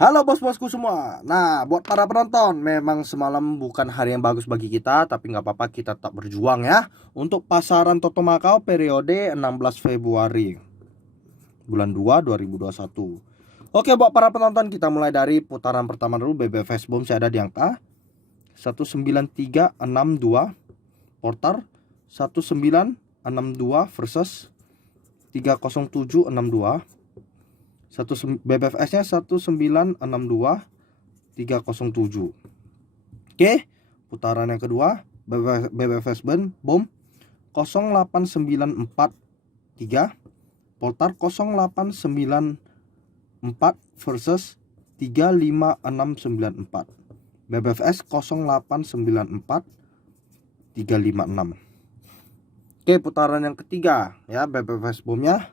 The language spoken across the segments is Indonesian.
Halo bos-bosku semua. Nah, buat para penonton, memang semalam bukan hari yang bagus bagi kita, tapi nggak apa-apa, kita tetap berjuang ya untuk pasaran Toto Macau periode 16 Februari bulan 2 2021. Oke, buat para penonton, kita mulai dari putaran pertama dulu. BBFS Boom saya ada di angka 19362, Portar 1962 versus 30762. BBFS nya 1962 307. Oke, putaran yang kedua BBFS Bom 08943, Poltar 0894 versus 35694. BBFS 0894 356. Oke, putaran yang ketiga ya, BBFS Bomnya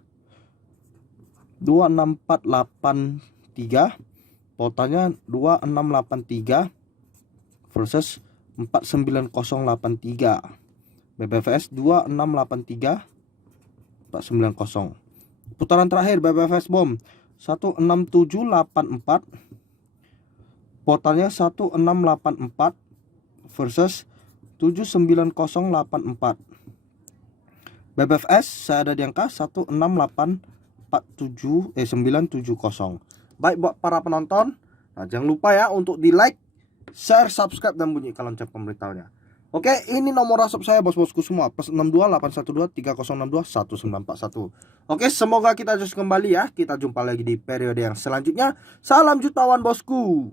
2643, Poltarnya 2683 versus 49083. BBFS 2683 490. Putaran terakhir BBFS Bom 16784, Poltarnya 1684 versus 79084. BBFS saya ada di angka 970. Baik buat para penonton, nah jangan lupa ya untuk di like, share, subscribe, dan bunyikan lonceng pemberitahunya. Oke, ini nomor WhatsApp saya bos-bosku semua, +628123121. Oke, semoga kita terus kembali ya. Kita jumpa lagi di periode yang selanjutnya. Salam jutawan bosku.